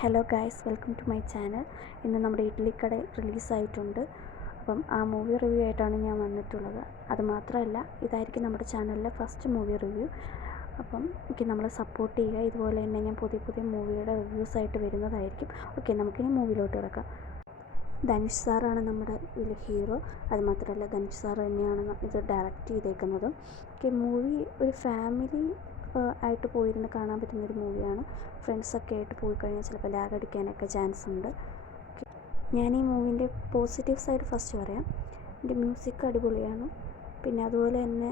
Hello guys, welcome to my channel. ഇന്ന് നമ്മുടെ ഇഡ്ലിക്കട റിലീസായിട്ടുണ്ട്. അപ്പം ആ മൂവി റിവ്യൂ ആയിട്ടാണ് ഞാൻ വന്നിട്ടുള്ളത്. അതുമാത്രമല്ല, ഇതായിരിക്കും നമ്മുടെ ചാനലിലെ ഫസ്റ്റ് മൂവി റിവ്യൂ. അപ്പം നമ്മളെ സപ്പോർട്ട് ചെയ്യുക. ഇതുപോലെ തന്നെ ഞാൻ പുതിയ പുതിയ മൂവിയുടെ റിവ്യൂസായിട്ട് വരുന്നതായിരിക്കും. നമുക്കിനി മൂവിയിലോട്ട് കിടക്കാം. ധനുഷ് സാറാണ് നമ്മുടെ ഇതിൽ ഹീറോ. അതുമാത്രമല്ല, ധനുഷ് സാർ തന്നെയാണ് ഇത് ഡയറക്റ്റ് ചെയ്തേക്കുന്നത്. മൂവി ഒരു ഫാമിലി ആയിട്ട് പോയിരുന്ന് കാണാൻ പറ്റുന്നൊരു മൂവിയാണ്. ഫ്രണ്ട്സൊക്കെ ആയിട്ട് പോയി കഴിഞ്ഞാൽ ചിലപ്പോൾ ലാഗ് അടിക്കാനൊക്കെ ചാൻസ് ഉണ്ട്. ഞാൻ ഈ മൂവിൻ്റെ പോസിറ്റീവ് സൈഡ് ഫസ്റ്റ് പറയാം. എൻ്റെ മ്യൂസിക് അടിപൊളിയാണ്. പിന്നെ അതുപോലെ തന്നെ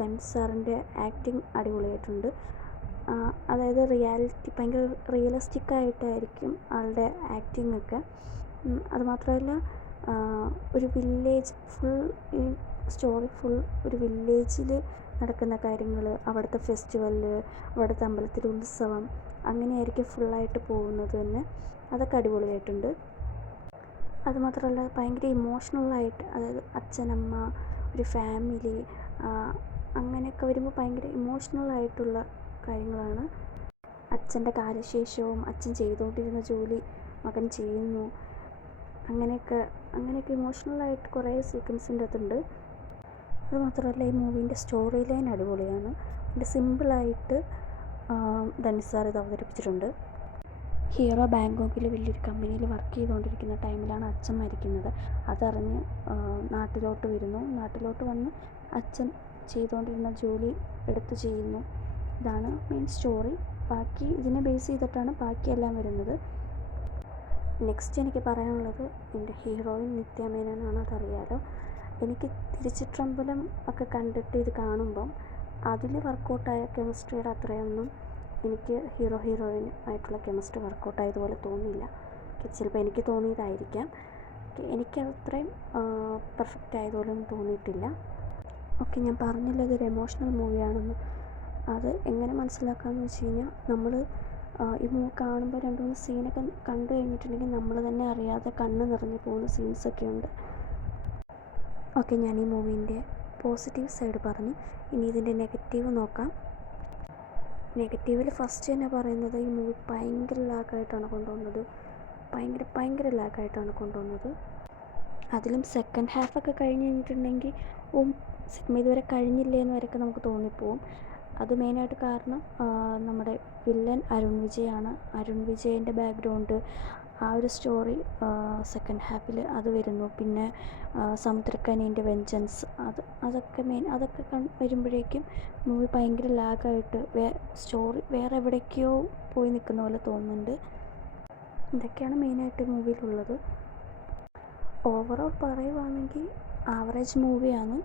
ധനുഷ് സാറിൻ്റെ ആക്ടിങ് അടിപൊളിയായിട്ടുണ്ട്. അതായത് ഭയങ്കര റിയലിസ്റ്റിക്കായിട്ടായിരിക്കും ആളുടെ ആക്ടിങ് ഒക്കെ. അതുമാത്രമല്ല, ഒരു വില്ലേജ് ഈ സ്റ്റോറി ഫുൾ ഒരു വില്ലേജിൽ നടക്കുന്ന കാര്യങ്ങൾ, അവിടുത്തെ ഫെസ്റ്റിവല്, അവിടുത്തെ അമ്പലത്തിലെ ഉത്സവം, അങ്ങനെയായിരിക്കും ഫുള്ളായിട്ട് പോകുന്നത് തന്നെ. അതൊക്കെ അടിപൊളിയായിട്ടുണ്ട്. അതുമാത്രമല്ല, ഭയങ്കര ഇമോഷണലായിട്ട്, അതായത് അച്ഛനമ്മ, ഒരു ഫാമിലി, അങ്ങനെയൊക്കെ വരുമ്പോൾ ഭയങ്കര ഇമോഷണലായിട്ടുള്ള കാര്യങ്ങളാണ്. അച്ഛൻ്റെ കാലശേഷവും അച്ഛൻ ചെയ്തുകൊണ്ടിരുന്ന ജോലി മകൻ ചെയ്യുന്നു, അങ്ങനെയൊക്കെ ഇമോഷണലായിട്ട് കുറേ സീക്വൻസിൻ്റെ അകത്തുണ്ട്. അതുമാത്രമല്ല, ഈ മൂവീൻ്റെ സ്റ്റോറി ലൈൻ അടിപൊളിയാണ്. സിമ്പിളായിട്ട് ധനുഷ് സാർ ഇത് അവതരിപ്പിച്ചിട്ടുണ്ട്. ഹീറോ ബാങ്കോക്കിൽ വലിയൊരു കമ്പനിയിൽ വർക്ക് ചെയ്തുകൊണ്ടിരിക്കുന്ന ടൈമിലാണ് അച്ഛൻ മരിക്കുന്നത്. അതറിഞ്ഞ് നാട്ടിലോട്ട് വരുന്നു. നാട്ടിലോട്ട് വന്ന് അച്ഛൻ ചെയ്തുകൊണ്ടിരുന്ന ജോലി എടുത്ത് ചെയ്യുന്നു. ഇതാണ് മെയിൻ സ്റ്റോറി. ബാക്കി ഇതിനെ ബേസ് ചെയ്തിട്ടാണ് ബാക്കിയെല്ലാം വരുന്നത്. നെക്സ്റ്റ് എനിക്ക് പറയാനുള്ളത്, എൻ്റെ ഹീറോയിൻ നിത്യ മേനോനാണ്. അതറിയാലോ. എനിക്ക് തിരുച്ചിറ്റമ്പലം ഒക്കെ കണ്ടിട്ട് ഇത് കാണുമ്പം അതിൽ വർക്കൗട്ടായ കെമിസ്ട്രിയുടെ അത്രയൊന്നും എനിക്ക് ഹീറോയിൻ ആയിട്ടുള്ള കെമിസ്ട്രി വർക്കൗട്ടായതുപോലെ തോന്നിയില്ല. ചിലപ്പോൾ എനിക്ക് തോന്നിയതായിരിക്കാം. എനിക്ക് അത്രയും പെർഫെക്റ്റ് ആയതുപോലെയൊന്നും തോന്നിയിട്ടില്ല. ഞാൻ പറഞ്ഞില്ല ഇതൊരു എമോഷണൽ മൂവിയാണെന്ന്. അത് എങ്ങനെ മനസ്സിലാക്കാമെന്ന് വെച്ച് കഴിഞ്ഞാൽ, നമ്മൾ ഈ മൂവി കാണുമ്പോൾ 2-3 സീനൊക്കെ കണ്ടു കഴിഞ്ഞിട്ടുണ്ടെങ്കിൽ നമ്മൾ തന്നെ അറിയാതെ കണ്ണ് നിറഞ്ഞു പോകുന്ന സീൻസൊക്കെ ഉണ്ട്. ഞാൻ ഈ മൂവീൻ്റെ പോസിറ്റീവ് സൈഡ് പറഞ്ഞു. ഇനി ഇതിൻ്റെ നെഗറ്റീവ് നോക്കാം. നെഗറ്റീവിൽ ഫസ്റ്റ് തന്നെ പറയുന്നത്, ഈ മൂവി ഭയങ്കര ലാഗായിട്ടാണ് കൊണ്ടുവന്നത്. ഭയങ്കര ലാഗായിട്ടാണ് കൊണ്ടുവന്നത്. അതിലും സെക്കൻഡ് ഹാഫൊക്കെ കഴിഞ്ഞ് കഴിഞ്ഞിട്ടുണ്ടെങ്കിൽ സിനിമ ഇതുവരെ കഴിഞ്ഞില്ലേ എന്ന് വരെയൊക്കെ നമുക്ക് തോന്നിപ്പോവും. അത് മെയിനായിട്ട് കാരണം നമ്മുടെ വില്ലൻ അരുൺ വിജയാണ്. അരുൺ വിജയിൻ്റെ ബാക്ക്ഗ്രൗണ്ട്, ആ ഒരു സ്റ്റോറി സെക്കൻഡ് ഹാഫിൽ അത് വരുന്നു. പിന്നെ സമുദ്രക്കനീൻ്റെ വെഞ്ചൻസ്, അതൊക്കെ വരുമ്പോഴേക്കും മൂവി ഭയങ്കര ലാഗായിട്ട് സ്റ്റോറി വേറെ എവിടേക്കോ പോയി നിൽക്കുന്ന പോലെ തോന്നുന്നുണ്ട്. ഇതൊക്കെയാണ് മെയിനായിട്ട് മൂവിയിലുള്ളത്. ഓവറോൾ പറയുവാണെങ്കിൽ ആവറേജ് മൂവിയാണ്.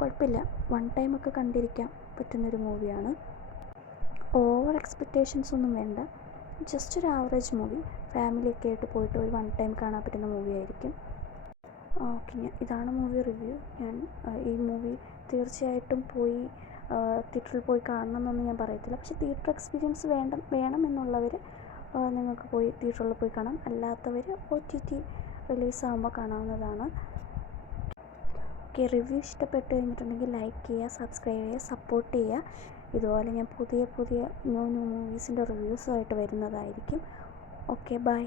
കുഴപ്പമില്ല, വൺ ടൈമൊക്കെ കണ്ടിരിക്കാൻ പറ്റുന്നൊരു മൂവിയാണ്. ഓവർ എക്സ്പെക്റ്റേഷൻസ് ഒന്നും വേണ്ട. ജസ്റ്റ് ഒരു ആവറേജ് മൂവി, ഫാമിലിയൊക്കെ ആയിട്ട് പോയിട്ട് ഒരു വൺ ടൈം കാണാൻ പറ്റുന്ന മൂവി ആയിരിക്കും. ഇതാണ് മൂവി റിവ്യൂ. ഞാൻ ഈ മൂവി തീർച്ചയായിട്ടും തിയേറ്ററിൽ പോയി കാണണം എന്നൊന്നും ഞാൻ പറയത്തില്ല. പക്ഷേ തിയേറ്റർ എക്സ്പീരിയൻസ് വേണമെന്നുള്ളവർ നിങ്ങൾക്ക് തിയേറ്ററിൽ പോയി കാണാം. അല്ലാത്തവർ OTT റിലീസാകുമ്പോൾ കാണാവുന്നതാണ്. റിവ്യൂ ഇഷ്ടപ്പെട്ട് കഴിഞ്ഞിട്ടുണ്ടെങ്കിൽ ലൈക്ക് ചെയ്യുക, സബ്സ്ക്രൈബ് ചെയ്യുക, സപ്പോർട്ട് ചെയ്യുക. ഇതുപോലെ ഞാൻ പുതിയ ന്യൂ മൂവീസിൻ്റെ റിവ്യൂസുമായിട്ട് വരുന്നതായിരിക്കും. ബൈ.